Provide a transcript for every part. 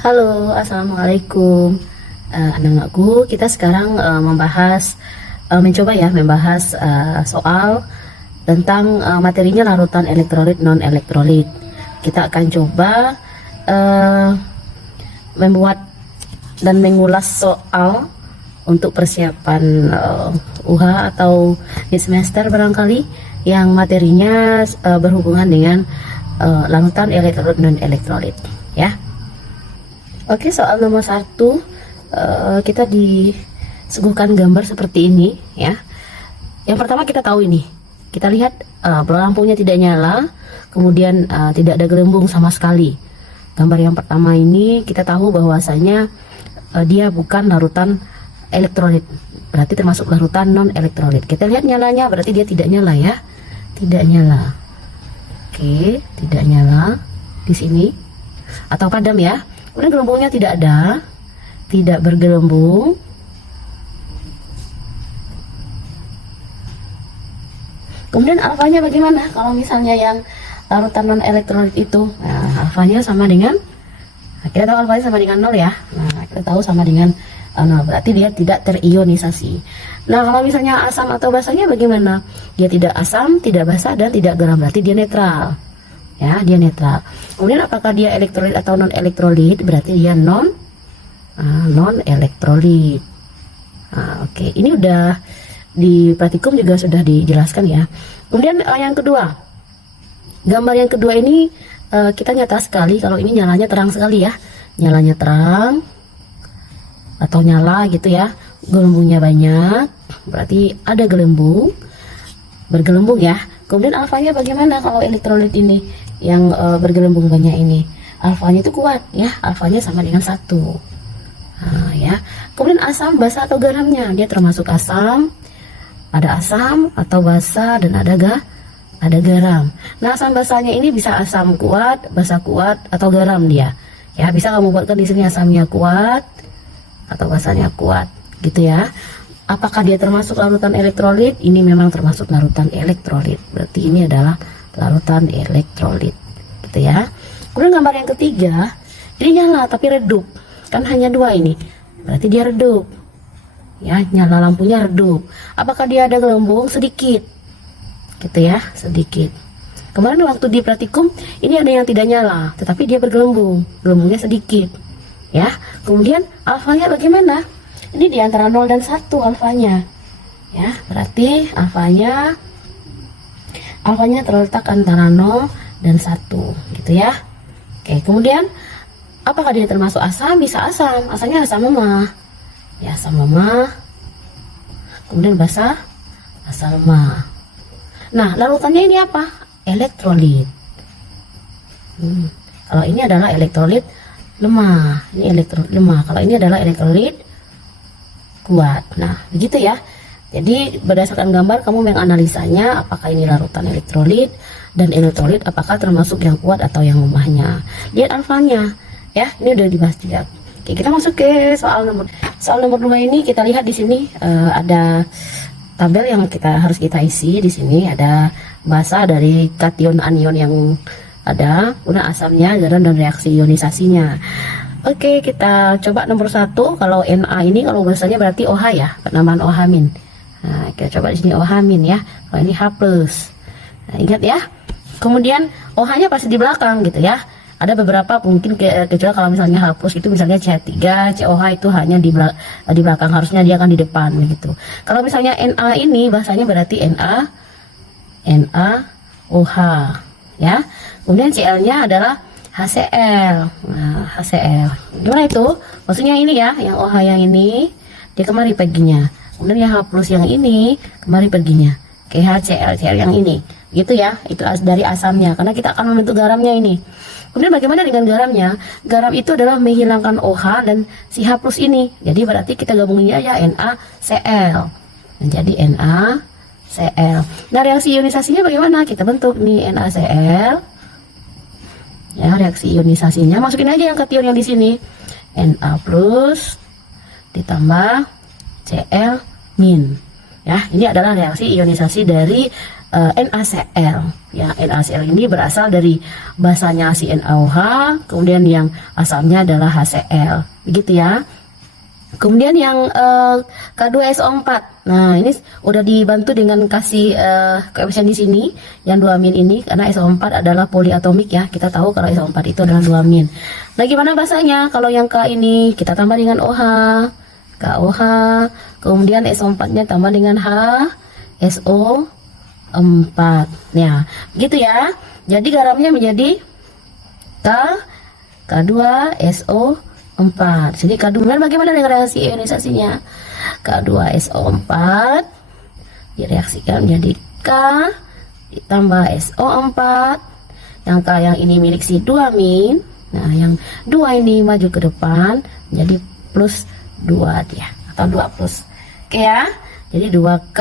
Halo, assalamualaikum. Anak-anakku, kita sekarang membahas soal tentang materinya larutan elektrolit non elektrolit. Kita akan coba membuat dan mengulas soal untuk persiapan UH atau di semester barangkali yang materinya berhubungan dengan larutan elektrolit non elektrolit, ya. Oke, soal nomor 1, kita disuguhkan gambar seperti ini, ya. Yang pertama kita tahu ini, kita lihat lampunya tidak nyala, kemudian tidak ada gelembung sama sekali. Gambar yang pertama ini kita tahu bahwasanya dia bukan larutan elektrolit, berarti termasuk larutan non elektrolit. Kita lihat nyalanya, berarti dia tidak nyala, ya, tidak nyala. Oke, tidak nyala di sini atau padam, ya. Kemudian gelembungnya tidak ada, tidak bergelembung. Kemudian alfanya bagaimana? Kalau misalnya yang larutan non elektrolit itu, nah, alfanya sama dengan, kita tahu alfanya sama dengan 0, ya. Nah, kita tahu sama dengan 0, berarti dia tidak terionisasi. Nah, kalau misalnya asam atau basanya bagaimana? Dia tidak asam, tidak basa, dan tidak garam, berarti dia netral. Ya, dia netral. Kemudian apakah dia elektrolit atau non elektrolit? Berarti dia non elektrolit. Oke, ini udah di praktikum juga sudah dijelaskan, ya. Kemudian yang kedua, gambar yang kedua ini kita nyata sekali kalau ini nyalanya terang sekali, ya. Nyalanya terang atau nyala gitu, ya. Gelembungnya banyak, berarti ada gelembung, bergelembung, ya. Kemudian alfanya bagaimana kalau elektrolit ini yang bergelembung banyak ini? Alfanya itu kuat, ya, alfanya sama dengan 1. Nah, ya. Kemudian asam, basa atau garamnya, dia termasuk asam, ada asam atau basa, dan ada garam. Nah, asam basanya ini bisa asam kuat, basa kuat, atau garam dia. Ya, bisa kamu buatkan di sini asamnya kuat atau basanya kuat, gitu, ya. Apakah dia termasuk larutan elektrolit? Ini memang termasuk larutan elektrolit. Berarti ini adalah larutan elektrolit, gitu, ya. Kemudian gambar yang ketiga, ini nyala tapi redup, kan hanya 2 ini, berarti dia redup, ya, nyala lampunya redup. Apakah dia ada gelembung? Sedikit, gitu, ya, sedikit. Kemarin waktu di praktikum ini ada yang tidak nyala, tetapi dia bergelembung, gelembungnya sedikit, ya. Kemudian alfanya bagaimana? Ini di antara 0 dan 1 alfanya, ya, berarti alfanya terletak antara 0 dan 1, gitu, ya. Oke, kemudian apakah dia termasuk asam? Bisa asam, asalnya asam lemah, ya, asam lemah. Kemudian basa, basa lemah. Nah, larutannya ini apa? Elektrolit. Kalau ini adalah elektrolit lemah, ini elektrolit lemah. Kalau ini adalah elektrolit kuat. Nah, begitu, ya. Jadi berdasarkan gambar kamu menganalisanya apakah ini larutan elektrolit, dan elektrolit apakah termasuk yang kuat atau yang lemahnya. Lihat alfanya, ya. Ini udah dibahas juga. Oke, kita masuk ke soal nomor 2 ini. Kita lihat di sini ada tabel yang harus kita isi. Di sini ada basa dari kation anion yang ada, kemudian asamnya, garam, dan reaksi ionisasinya. Oke, kita coba nomor 1. Kalau Na ini kalau basanya berarti OH, ya, penambahan OH min. Nah, kita coba di sini OH min, ya. Kalau ini H+. Nah, ingat, ya. Kemudian OH-nya pasti di belakang, gitu, ya. Ada beberapa mungkin kecuali kalau misalnya H+ itu misalnya CH3, COH itu hanya di belakang, harusnya dia akan di depan, begitu. Kalau misalnya Na ini bahasanya berarti NaOH, ya. Kemudian Cl-nya adalah HCl. Nah, HCl. Gimana itu? Maksudnya ini, ya, yang OH yang ini dia kemari perginya. Kemudian yang H+ yang ini kemari perginya ke HCl, Cl yang ini. Gitu, ya. Itu dari asamnya karena kita akan membentuk garamnya ini. Kemudian bagaimana dengan garamnya? Garam itu adalah menghilangkan OH dan si H+ ini. Jadi berarti kita gabungin aja NaCl. Menjadi NaCl. Nah, reaksi ionisasinya bagaimana? Kita bentuk nih NaCl. Ya, reaksi ionisasinya masukin aja yang kation yang di sini. Na+ ditambah Cl-. Ya, ini adalah reaksi ionisasi dari NaCl. Ya, NaCl ini berasal dari basanya si NaOH, kemudian yang asalnya adalah HCl. Begitu ya. Kemudian yang K2SO4. Nah, ini udah dibantu dengan kasih koefisien di sini yang 2- ini karena SO4 adalah poliatomik ya. Kita tahu kalau SO4 itu adalah 2-. Nah, gimana bahasanya? Kalau yang K ini kita tambah dengan OH, KOH, kemudian SO4-nya tambah dengan H, SO4. Ya, gitu ya. Jadi garamnya menjadi K2SO4. Jadi K2 bagaimana dengan reaksi ionisasinya? K2SO4 direaksikan menjadi K ditambah SO4. Yang K yang ini milik si 2-. Nah, yang 2 ini maju ke depan menjadi plus 2 dia atau 2 plus. Oke ya. Jadi 2K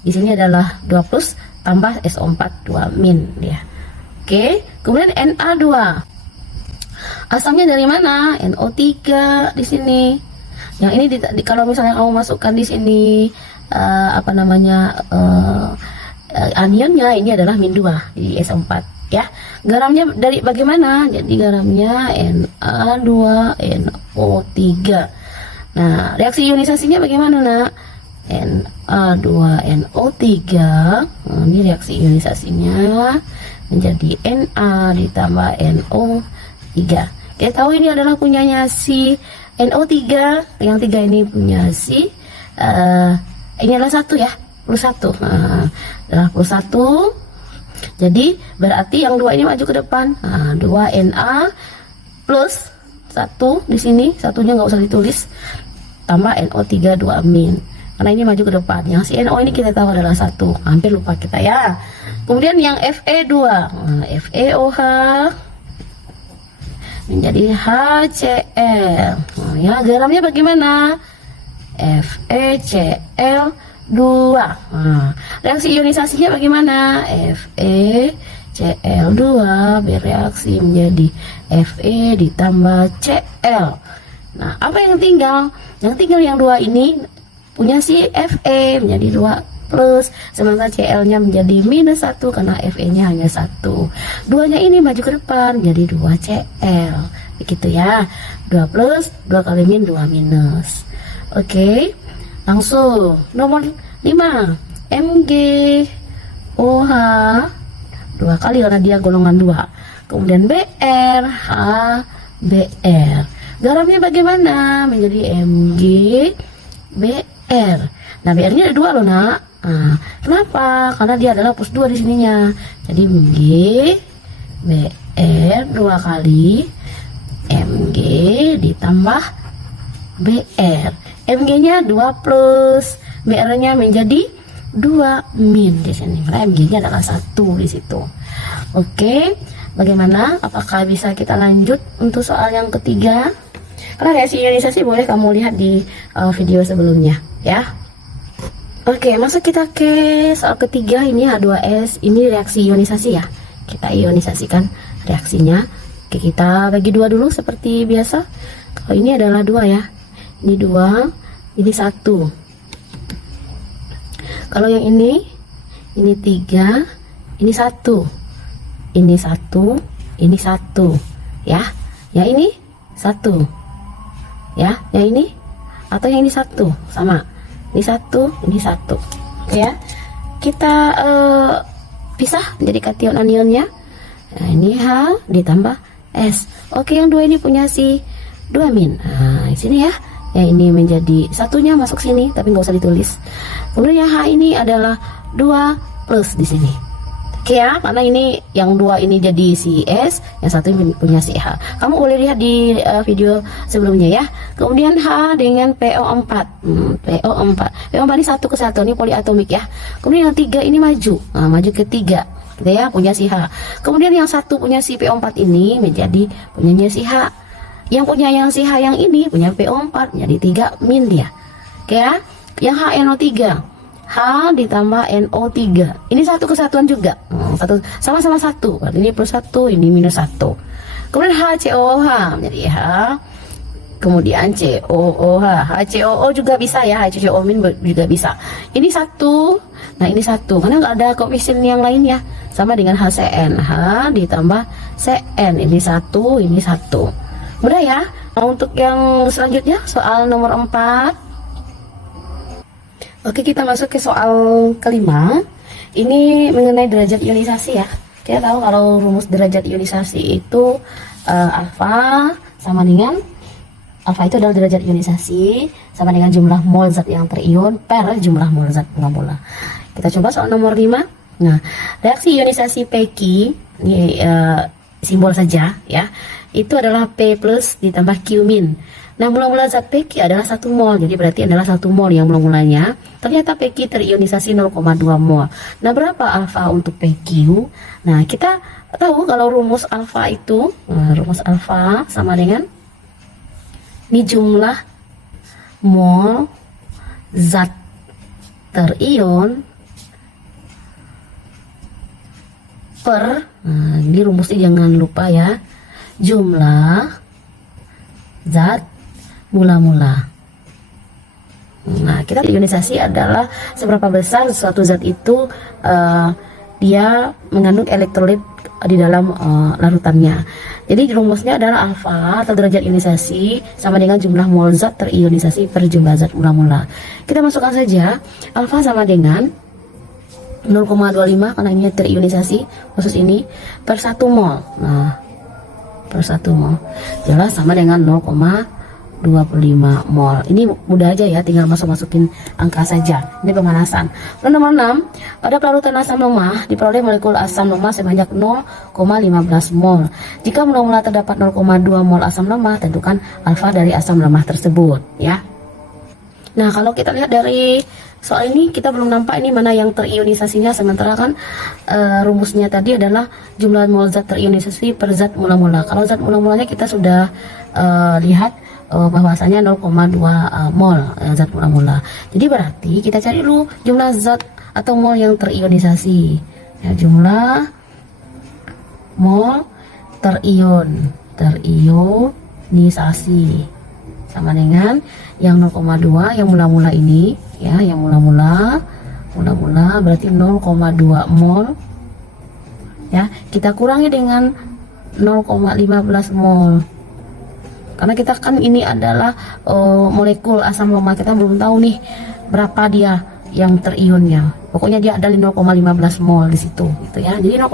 di sini adalah 2 plus tambah SO4 2- ya. Oke, kemudian Na2. Asalnya dari mana? NO3 di sini. Yang ini kalau misalnya kamu masukkan di sini anionnya ini adalah -2 di SO4 ya. Garamnya dari bagaimana? Jadi garamnya Na2NO3. Nah, reaksi ionisasinya bagaimana, Nak? Na2NO3. Nah, ini reaksi ionisasinya menjadi Na ditambah NO3. Kita tahu ini adalah punyanya si NO3, yang 3 ini punya si ini adalah 1 ya, plus 1. Nah, adalah plus 1. Jadi berarti yang 2 ini maju ke depan. Nah, 2Na plus 1 di sini, satunya nggak usah ditulis, tambah NO3 2-. Karena ini maju ke depan. Yang si NO ini kita tahu adalah 1. Hampir lupa kita ya. Kemudian yang Fe2. Nah, FeOH menjadi HCl. Nah, ya, garamnya bagaimana? FeCl2. Nah, reaksi ionisasinya bagaimana? FeCl2 bereaksi menjadi Fe ditambah Cl. Nah, apa yang tinggal? Yang tinggal yang 2 ini punya si Fe menjadi 2 plus, sementara Cl-nya menjadi -1 karena Fe-nya hanya 1. 2-nya ini maju ke depan jadi 2Cl. Begitu ya. 2 plus, 2 kali min, 2 minus. Oke. Langsung nomor 5. MgOH 2 kali karena dia golongan 2. Kemudian Br, HBr. Garamnya bagaimana? Menjadi MgBr. Nah, Br-nya ada 2 loh, Nak. Nah, kenapa? Karena dia adalah plus 2 di sininya. Jadi MgBr 2 kali Mg ditambah Br. Mg-nya 2 plus, Br-nya menjadi 2- di sini. Karena Mg-nya adalah 1 di situ. Oke, bagaimana? Apakah bisa kita lanjut untuk soal yang ketiga? Karena reaksi ionisasi boleh kamu lihat di video sebelumnya, ya. Oke, masuk kita ke soal ketiga. Ini H2S, ini reaksi ionisasi ya. Kita ionisasikan reaksinya. Oke, kita bagi 2 dulu seperti biasa. Kalau ini adalah 2 ya. Ini 2, ini 1. Kalau yang ini 3, ini 1. Ini 1, ini 1. Ya. Yang ini 1. Ya, yang ini atau yang ini 1 sama. Ini 1, ini 1. Ya. Kita pisah menjadi kation anionnya. Nah, ini H ditambah S. Oke, yang 2 ini punya si 2-. Nah, di sini ya. Yang ini menjadi satunya masuk sini tapi nggak usah ditulis. Kemudian yang H ini adalah 2 plus di sini. Oke ya, karena ini yang 2 ini jadi si S, yang 1 ini punya si H. Kamu boleh lihat di video sebelumnya ya. Kemudian H dengan PO4. PO4 ini satu kesatuan, ini poliatomik ya. Kemudian yang 3 ini maju. Nah, maju ke 3. Gitu ya, punya si H. Kemudian yang 1 punya si PO4 ini menjadi punyanya si H. Yang punya yang si H yang ini punya PO4 jadi 3- dia. Oke ya. Yang HNO3. H ditambah NO3. Ini satu kesatuan juga. Satu sama-sama 1. Ini plus 1, ini minus 1. Kemudian HCOH menjadi H kemudian COOH. HCOO juga bisa ya, HCOO juga bisa. Ini satu, nah ini satu, karena nggak ada koefisien yang lainnya, sama dengan HCN. H ditambah CN, ini satu, ini satu. Mudah ya. Nah, untuk yang selanjutnya, soal nomor 4. Oke, kita masuk ke soal kelima. Ini mengenai derajat ionisasi ya. Kita tahu kalau rumus derajat ionisasi itu alfa sama dengan, alfa itu adalah derajat ionisasi sama dengan jumlah mol zat yang terion per jumlah mol zat mula-mula. Kita coba soal nomor 5. Nah, reaksi ionisasi Pq, ini simbol saja ya, itu adalah P plus ditambah Q min. Nah, mula-mula zat Pq adalah 1 mol, jadi berarti adalah 1 mol yang mula-mulanya. Ternyata Pq terionisasi 0,2 mol. Nah, berapa alfa untuk Pq? Nah, kita tahu kalau rumus alfa itu, rumus alfa sama dengan ini jumlah mol zat terion per, ini rumusnya jangan lupa ya, jumlah zat mula-mula. Nah, kita ionisasi adalah seberapa besar suatu zat itu dia mengandung elektrolit di dalam larutannya. Jadi rumusnya adalah alfa atau derajat ionisasi sama dengan jumlah mol zat terionisasi per jumlah zat mula-mula. Kita masukkan saja alfa sama dengan 0,25 karena ini terionisasi khusus ini per 1 mol. Nah, per 1 mol jelas sama dengan 0,25 mol. Ini mudah aja ya, tinggal masukin angka saja. Ini pemanasan. Lalu nomor 6, pada pelarutan asam lemah diperoleh molekul asam lemah sebanyak 0,15 mol. Jika mula-mula terdapat 0,2 mol asam lemah, tentukan alfa dari asam lemah tersebut ya. Nah, kalau kita lihat dari soal ini, kita belum nampak ini mana yang terionisasinya, sementara kan rumusnya tadi adalah jumlah mol zat terionisasi per zat mula-mula. Kalau zat mula-mulanya kita sudah lihat bahwasanya 0,2 mol zat mula-mula. Jadi berarti kita cari dulu jumlah zat atau mol yang terionisasi. Ya, jumlah mol terionisasi sama dengan yang 0,2 yang mula-mula ini ya, yang mula-mula berarti 0,2 mol ya, kita kurangi dengan 0,15 mol karena kita kan ini adalah molekul asam lemah, kita belum tahu nih berapa dia yang terionnya, pokoknya dia ada 0,15 mol di situ gitu ya. Jadi 0,2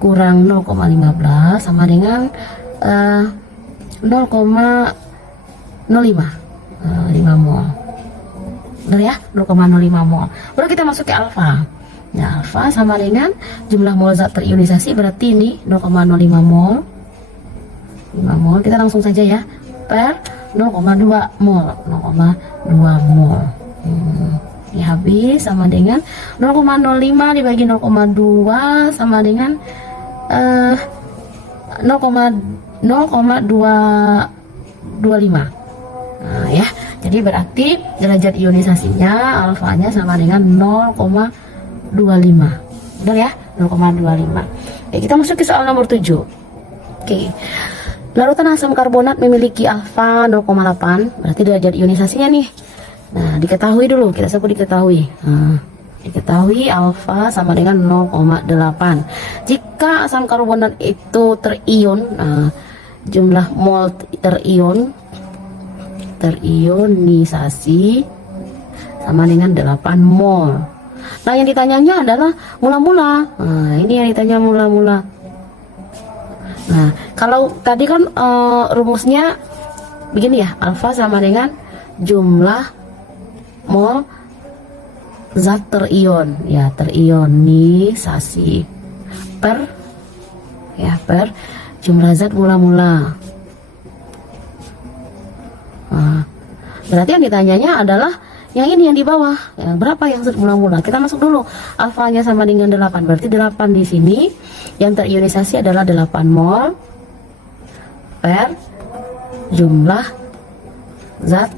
kurang 0,15 sama dengan 0,05 5 mol. Benar ya, 0,05 mol. Baru kita masuk ke alfa. Nah, alfa sama dengan jumlah mol zat terionisasi berarti ini 0,05 mol. 5 mol, kita langsung saja ya, per 0,2 mol. 0,2 mol. Ini habis sama dengan 0,05 dibagi 0,2 sama dengan 0,225. Nah, ya. Jadi berarti derajat ionisasinya alfanya sama dengan 0,25. Benar ya? 0,25. Oke, kita masuk ke soal nomor 7. Oke. Larutan asam karbonat memiliki alfa 0,8, berarti derajat ionisasinya nih. Nah, diketahui dulu, kita sebut diketahui. Nah, diketahui alfa sama dengan 0,8. Jika asam karbonat itu terion, nah, jumlah mol terionisasi sama dengan 8 mol. Nah, yang ditanyanya adalah mula-mula. Nah, ini yang ditanya mula-mula. Nah, kalau tadi kan rumusnya begini ya, alfa sama dengan jumlah mol zat terion ya, terionisasi per jumlah zat mula-mula. Nah, berarti yang ditanyanya adalah yang ini yang di bawah ya, berapa yang zat mula-mula. Kita masuk dulu, alfanya sama dengan 8, berarti 8 di sini yang terionisasi adalah 8 mol per jumlah zat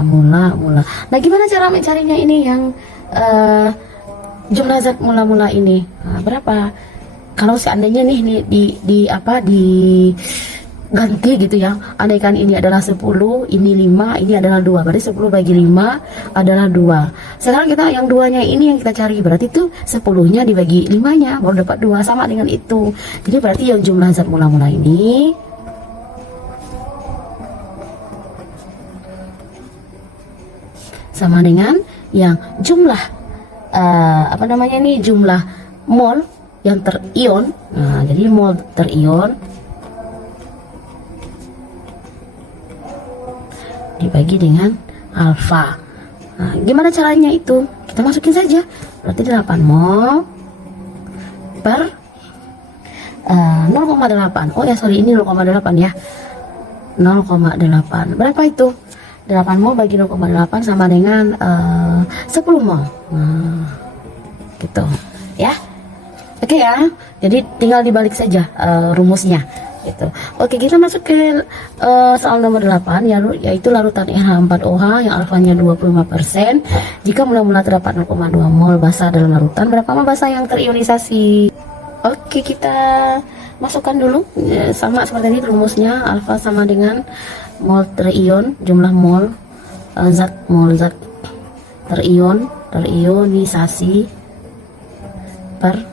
mula-mula. Nah, gimana cara mencarinya ini yang jumlah zat mula-mula ini? Nah, berapa? Kalau seandainya nih di ganti gitu ya. Andaikan ini adalah 10, ini 5, ini adalah 2. Berarti 10 bagi 5 adalah 2. Sekarang kita yang duanya ini yang kita cari. Berarti itu 10-nya dibagi 5-nya baru dapat 2, sama dengan itu. Jadi berarti yang jumlah zat mula-mula ini sama dengan yang jumlah apa namanya ini, jumlah mol yang terion. Nah, jadi mol terion dibagi dengan alfa. Nah, gimana caranya itu? Kita masukin saja. Berarti 8 mol per 0,8. Oh ya, sorry, ini 0,8 ya. 0,8. Berapa itu? 8 mol bagi 0,8 sama dengan 10 mol. Nah, gitu ya. Oke ya. Jadi tinggal dibalik saja rumusnya. Gitu. Oke, kita masuk ke soal nomor 8 ya, yaitu larutan NH4OH yang alfanya 25%. Jika mula-mula terdapat 0,2 mol basa dalam larutan, berapa mol basa yang terionisasi? Oke, kita masukkan dulu ya, sama seperti ini rumusnya. Alfa sama dengan mol terion, jumlah mol zat terionisasi per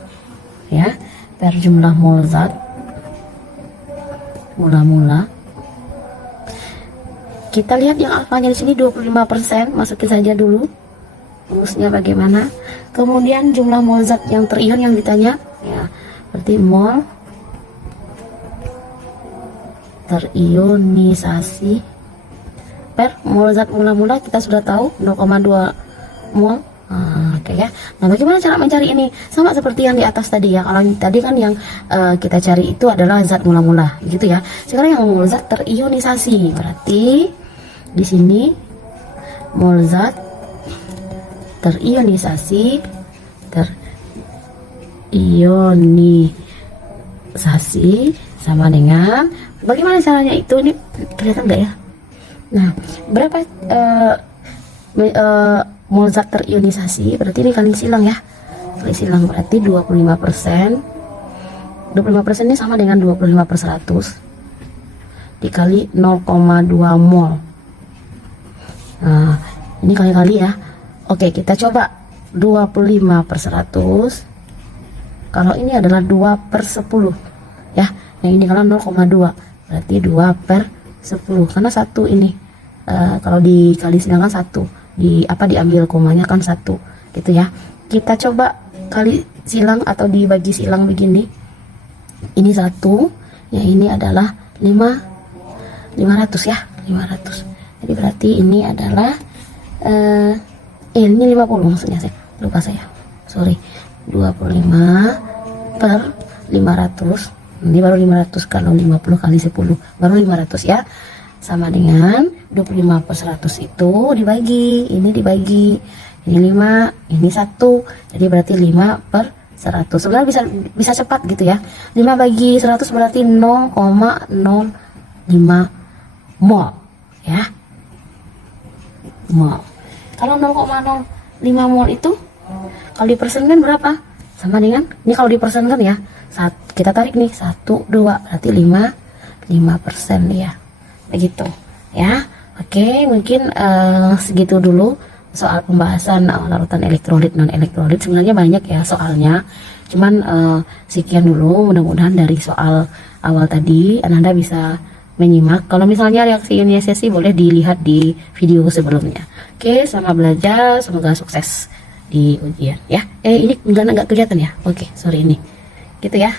jumlah mol zat mula-mula. Kita lihat yang alfanya di sini 25%, masukin saja dulu rumusnya bagaimana. Kemudian jumlah mol zat yang terion yang ditanya ya, berarti mol terionisasi per mol zat mula-mula kita sudah tahu 0,2 mol. Oke ya. Nah, bagaimana cara mencari ini? Sama seperti yang di atas tadi ya. Kalau tadi kan yang kita cari itu adalah zat mula-mula, gitu ya. Sekarang yang mol zat terionisasi, berarti di sini mol zat terionisasi sama dengan, bagaimana caranya itu? Ini kelihatan nggak ya? Nah, berapa mol zat terionisasi? Berarti ini kali silang ya. Kali silang berarti 25%. 25% ini sama dengan 25/100 dikali 0,2 mol. Nah, ini kali-kali ya. Oke, kita coba 25/100. Kalau ini adalah 2/10 ya. Yang ini kalau 0,2 berarti 2/10 karena 1 ini kalau dikali silang kan 1, diambil komanya kan 1 gitu ya. Kita coba kali silang atau dibagi silang begini. Ini 1, ya ini adalah 500 ya, 500. Jadi berarti ini adalah ini 50 maksudnya, saya lupa sorry, 25/500. Ini baru 500, kalau 50 kali 10 baru 500 ya. Sama dengan 25/100 itu dibagi, ini dibagi, ini 5, ini 1, jadi berarti 5/100. Sebenarnya bisa cepat gitu ya. 5 bagi 100 berarti 0,05 mol ya. Mol. Kalau 0,05 mol itu kalau dipersenkan berapa? Sama dengan ini kalau dipersenkan ya. Kita tarik nih 1, 2 berarti 5% ya. Begitu ya. Oke, mungkin segitu dulu soal pembahasan larutan elektrolit non elektrolit. Sebenarnya banyak ya soalnya, cuman sekian dulu. Mudah-mudahan dari soal awal tadi Anda bisa menyimak. Kalau misalnya reaksi ionisasi boleh dilihat di video sebelumnya. Oke, selamat belajar, semoga sukses di ujian ya. Ini enggak kelihatan ya. Oke, sorry ini gitu ya.